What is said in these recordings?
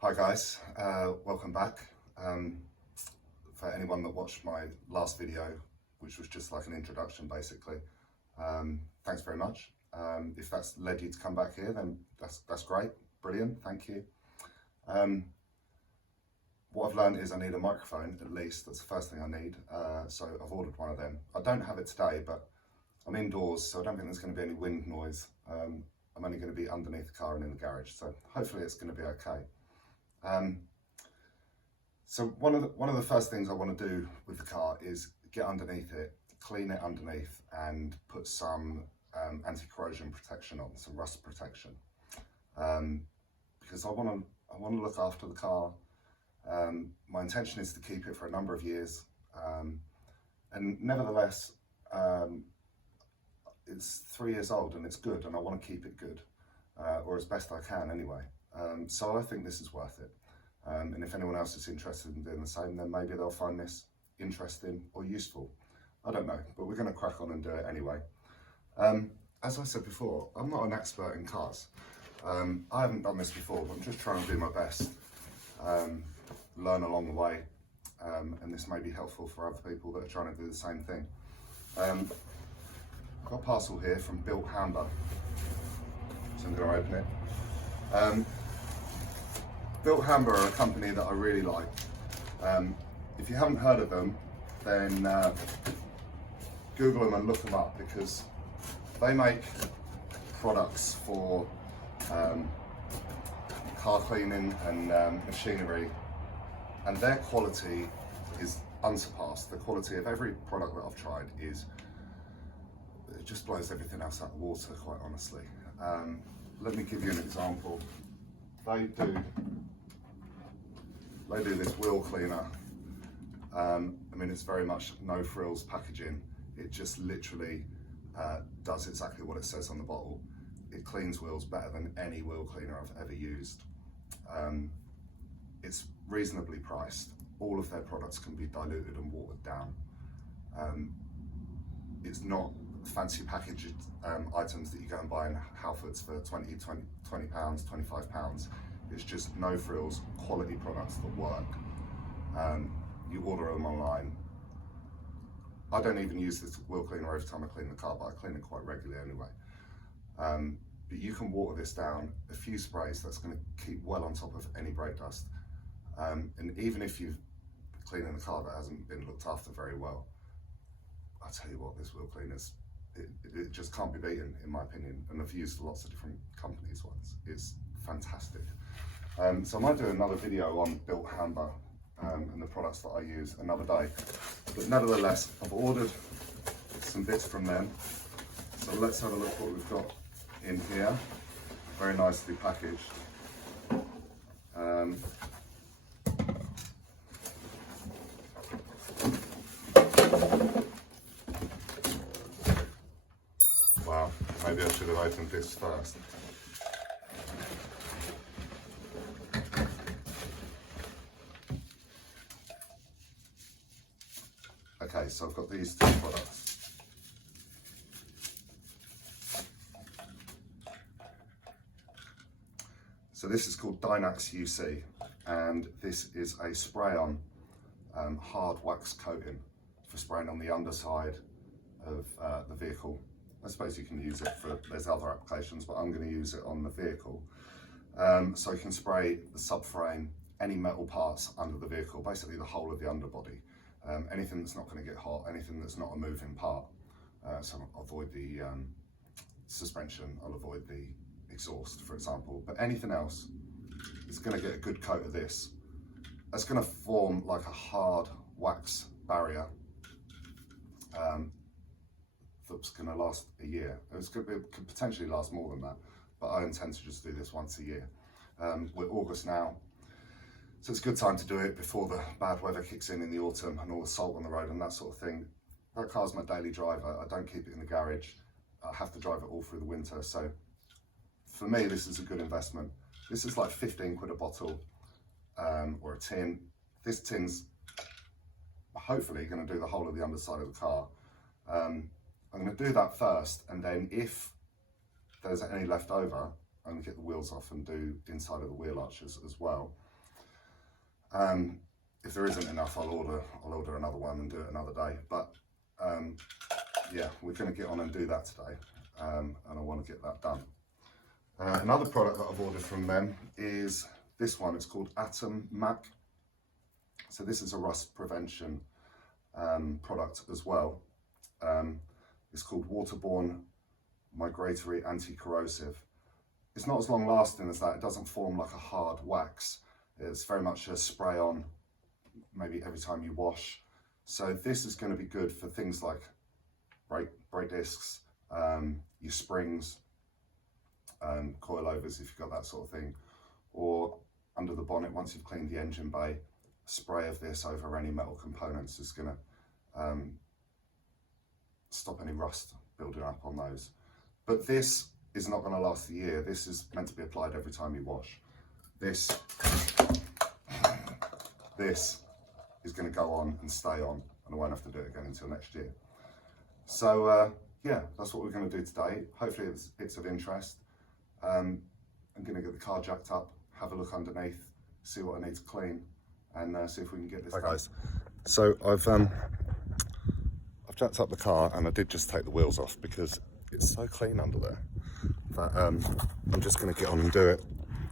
Hi guys, welcome back. For anyone that watched my last video, which was just like an introduction basically, thanks very much. If that's led you to come back here, then that's great, brilliant, thank you. What I've learned is I need a microphone at least, that's the first thing I need, so I've ordered one of them. I don't have it today, but I'm indoors, so I don't think there's going to be any wind noise. I'm only going to be underneath the car and in the garage, so hopefully it's going to be okay. So one of the first things I want to do with the car is get underneath it, clean it underneath, and put some anti-corrosion protection on, some rust protection, because I want to look after the car. My intention is to keep it for a number of years, and nevertheless, it's 3 years old and it's good, and I want to keep it good, or as best I can anyway. So I think this is worth it, and if anyone else is interested in doing the same, then maybe they'll find this interesting or useful. I don't know, but we're going to crack on and do it anyway. As I said before, I'm not an expert in cars. I haven't done this before, but I'm just trying to do my best, learn along the way, and this may be helpful for other people that are trying to do the same thing. I've got a parcel here from Bilt Hamber, so I'm going to open it. Bilt Hamber are a company that I really like. If you haven't heard of them, then Google them and look them up, because they make products for car cleaning and machinery, and their quality is unsurpassed. The quality of every product that I've tried it just blows everything else out of the water, quite honestly. Let me give you an example. They do this wheel cleaner. I mean, it's very much no frills packaging. It just literally does exactly what it says on the bottle. It cleans wheels better than any wheel cleaner I've ever used. It's reasonably priced. All of their products can be diluted and watered down. It's not fancy packaged items that you go and buy in Halfords for £20, £25. It's just no frills, quality products that work. You order them online. I don't even use this wheel cleaner every time I clean the car, but I clean it quite regularly anyway. But you can water this down, a few sprays, that's going to keep well on top of any brake dust. And even if you've cleaning a car that hasn't been looked after very well, I tell you what, this wheel cleaner's, it just can't be beaten, in my opinion. And I've used lots of different companies ones. It's fantastic. So I might do another video on Bilt Hamber and the products that I use another day. But nevertheless, I've ordered some bits from them. So let's have a look what we've got in here. Very nicely packaged. Wow, maybe I should have opened this first. Okay, so I've got these two products. So this is called Dynax UC, and this is a spray-on hard wax coating for spraying on the underside of the vehicle. I suppose you can use it for, there's other applications, but I'm going to use it on the vehicle. So you can spray the subframe, any metal parts under the vehicle, basically the whole of the underbody. Anything that's not going to get hot, anything that's not a moving part. So I'll avoid the suspension, I'll avoid the exhaust, for example. But anything else is going to get a good coat of this. It's going to form like a hard wax barrier that's going to last a year. It could potentially last more than that, but I intend to just do this once a year. We're August now, so it's a good time to do it before the bad weather kicks in the autumn and all the salt on the road and that sort of thing. That car's my daily driver. I don't keep it in the garage. I have to drive it all through the winter, so for me this is a good investment. This is like 15 quid a bottle, or a tin. This tin's hopefully going to do the whole of the underside of the car. I'm going to do that first, and then if there's any left over, I'm going to get the wheels off and do inside of the wheel arches as well. If there isn't enough, I'll order another one and do it another day. But yeah, we're going to get on and do that today, and I want to get that done. Another product that I've ordered from them is this one. It's called Atom Mac. So this is a rust prevention product as well. It's called Waterborne Migratory Anti-Corrosive. It's not as long lasting as that. It doesn't form like a hard wax. It's very much a spray on maybe every time you wash. So this is going to be good for things like brake discs, your springs, coilovers if you've got that sort of thing, or under the bonnet once you've cleaned the engine bay. A spray of this over any metal components is going to stop any rust building up on those. But this is not going to last a year. This is meant to be applied every time you wash. This is going to go on and stay on, and I won't have to do it again until next year. So yeah, that's what we're going to do today. Hopefully it's of interest. I'm going to get the car jacked up, have a look underneath, see what I need to clean, and see if we can get this done. Guys, so I've jacked up the car, and I did just take the wheels off because it's so clean under there that I'm just going to get on and do it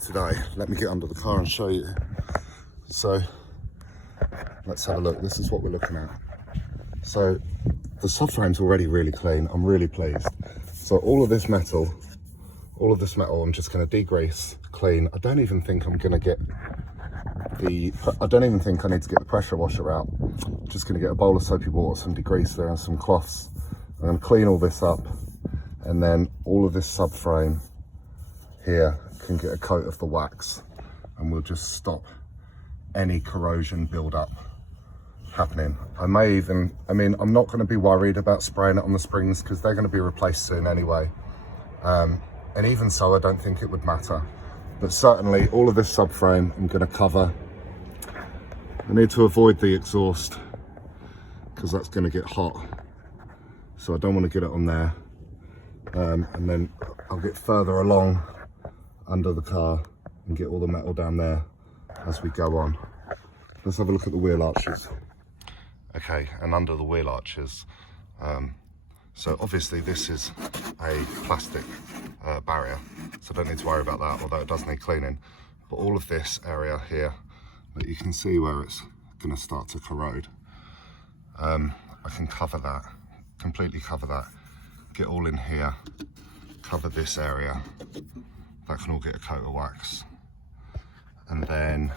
today. Let me get under the car and show you. So let's have a look. This is what we're looking at. So the subframe's already really clean. I'm really pleased. So all of this metal, I'm just going to degrease, clean. I don't even think I'm going to get I don't even think I need to get the pressure washer out. I'm just going to get a bowl of soapy water, some degreaser and some cloths. I'm going to clean all this up, and then all of this subframe here can get a coat of the wax, and we'll just stop any corrosion build up happening. I mean, I'm not going to be worried about spraying it on the springs because they're going to be replaced soon anyway. And even so, I don't think it would matter. But certainly all of this subframe I'm going to cover. I need to avoid the exhaust because that's going to get hot. So I don't want to get it on there. And then I'll get further along under the car and get all the metal down there as we go on. Let's have a look at the wheel arches. Okay, and under the wheel arches, so obviously this is a plastic barrier, so I don't need to worry about that, although it does need cleaning. But all of this area here, that you can see where it's going to start to corrode, I can cover that, completely cover that, get all in here, cover this area, that can all get a coat of wax. And then,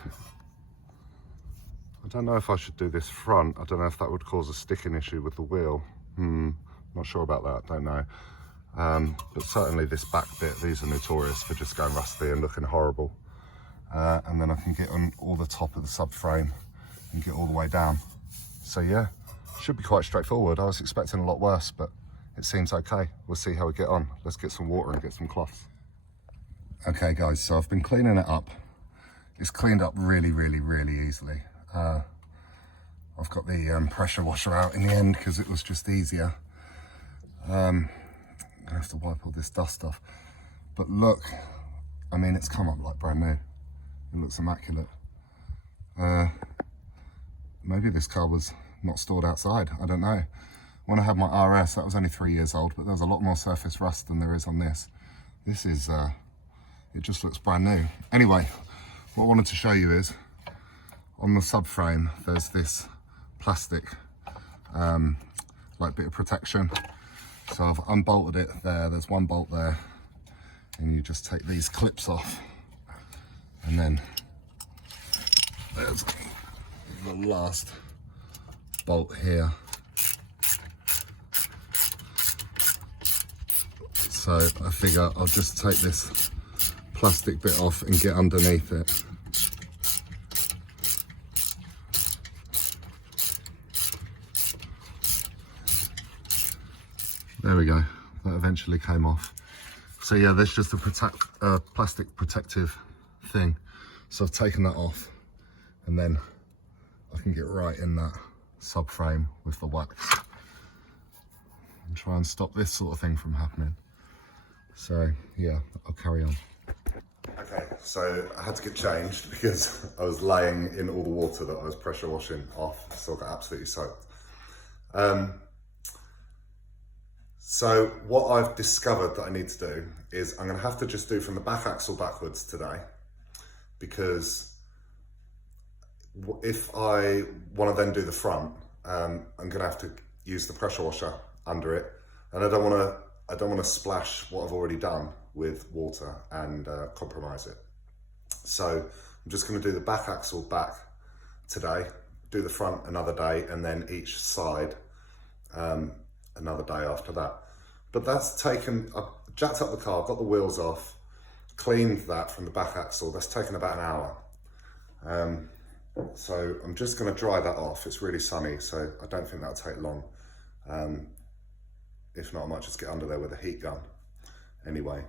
I don't know if I should do this front. I don't know if that would cause a sticking issue with the wheel. Not sure about that, don't know. But certainly this back bit, these are notorious for just going rusty and looking horrible. And then I can get on all the top of the subframe and get all the way down. So yeah, should be quite straightforward. I was expecting a lot worse, but it seems okay. We'll see how we get on. Let's get some water and get some cloths. Okay guys, so I've been cleaning it up. It's cleaned up really, really, really easily. I've got the pressure washer out in the end because it was just easier. I'm gonna have to wipe all this dust off. But look, I mean, it's come up like brand new. It looks immaculate. Maybe this car was not stored outside, I don't know. When I had my RS, that was only 3 years old, but there's a lot more surface rust than there is on this. This is, it just looks brand new. Anyway, what I wanted to show you is, on the subframe, there's this plastic, like bit of protection. So I've unbolted it there, there's one bolt there, and you just take these clips off, and then there's the last bolt here. So I figure I'll just take this plastic bit off and get underneath it. There we go, that eventually came off. So yeah, there's just a plastic protective thing. So I've taken that off, and then I can get right in that subframe with the wax and try and stop this sort of thing from happening. So yeah, I'll carry on. Okay, so I had to get changed because I was laying in all the water that I was pressure washing off, so I got absolutely soaked. So what I've discovered that I need to do is I'm gonna have to just do from the back axle backwards today, because if I wanna then do the front, I'm gonna have to use the pressure washer under it, and I don't wanna splash what I've already done with water and compromise it. So I'm just going to do the back axle back today, do the front another day, and then each side another day after that. But that's taken, I've jacked up the car, got the wheels off, cleaned that from the back axle. That's taken about an hour. So I'm just going to dry that off. It's really sunny, so I don't think that'll take long. If not, I might just get under there with a heat gun anyway.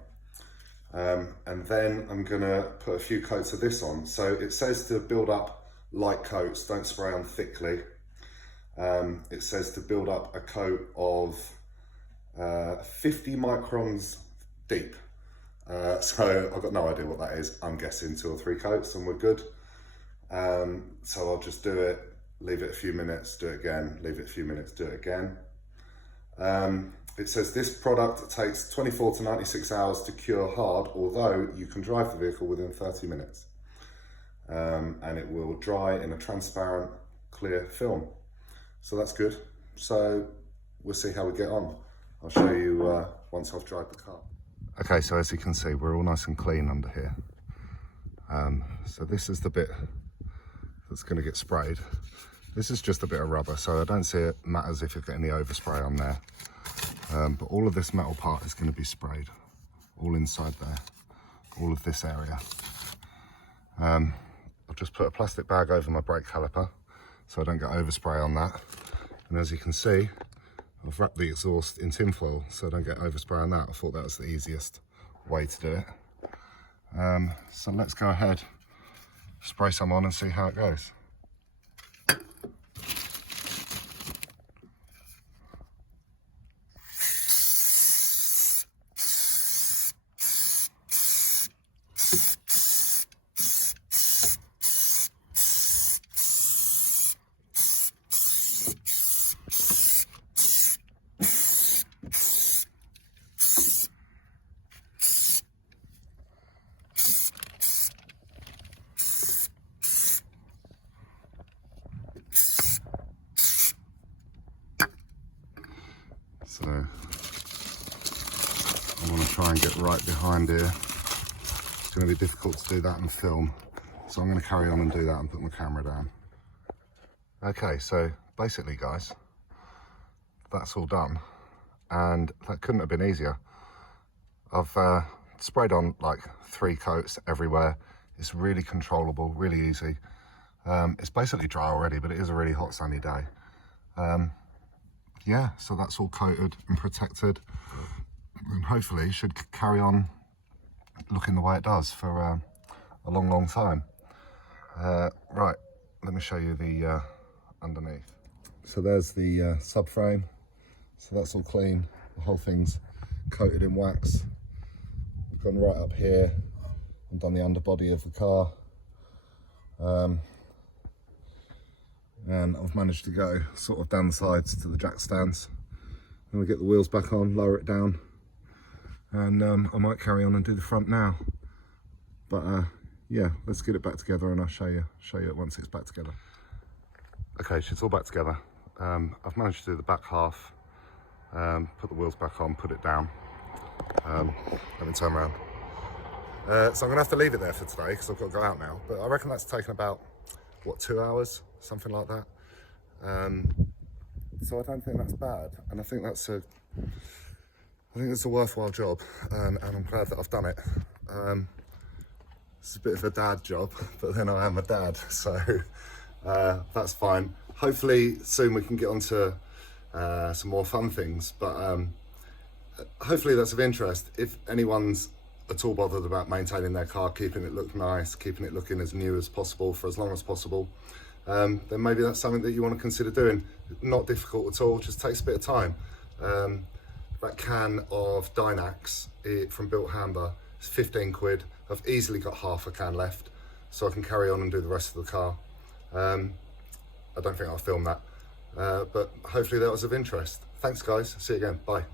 And then I'm gonna put a few coats of this on. So it says to build up light coats, don't spray on thickly. It says to build up a coat of 50 microns deep. So I've got no idea what that is. I'm guessing 2 or 3 coats and we're good. So I'll just do it, leave it a few minutes, do it again, leave it a few minutes, do it again. It says this product takes 24 to 96 hours to cure hard, although you can drive the vehicle within 30 minutes. And it will dry in a transparent, clear film. So that's good. So we'll see how we get on. I'll show you once I've dried the car. Okay, so as you can see, we're all nice and clean under here. So this is the bit that's going to get sprayed. This is just a bit of rubber, so I don't see it matters if you're getting the overspray on there. But all of this metal part is going to be sprayed, all inside there, all of this area. I'll just put a plastic bag over my brake caliper so I don't get overspray on that. And as you can see, I've wrapped the exhaust in tinfoil so I don't get overspray on that. I thought that was the easiest way to do it. So let's go ahead, spray some on and see how it goes. So I want to try and get right behind here. It's going to be difficult to do that and film, so I'm going to carry on and do that and put my camera down. Okay, so basically guys, that's all done, and that couldn't have been easier. I've sprayed on like 3 coats everywhere. It's really controllable, really easy. It's basically dry already, but it is a really hot sunny day. Yeah, so that's all coated and protected, and hopefully should carry on looking the way it does for a long time. Right, let me show you the underneath. So there's the subframe, so that's all clean, the whole thing's coated in wax. We've gone right up here and done the underbody of the car. And I've managed to go sort of down the sides to the jack stands. I'm going to get the wheels back on, lower it down, and I might carry on and do the front now. But yeah, let's get it back together and I'll show you it once it's back together. Okay, so it's all back together. I've managed to do the back half, put the wheels back on, put it down. Let me turn around. So I'm going to have to leave it there for today because I've got to go out now. But I reckon that's taken about, what, 2 hours? Something like that. So I don't think that's bad, and I think it's a worthwhile job, and I'm glad that I've done it. It's a bit of a dad job, but then I am a dad, so that's fine. Hopefully soon we can get on to some more fun things, but hopefully that's of interest. If anyone's at all bothered about maintaining their car, keeping it look nice, keeping it looking as new as possible for as long as possible, then maybe that's something that you want to consider doing. Not difficult at all, just takes a bit of time. That can of Dynax from Bilt Hamber is 15 quid. I've easily got half a can left, so I can carry on and do the rest of the car. I don't think I'll film that, but hopefully that was of interest. Thanks guys, see you again, bye.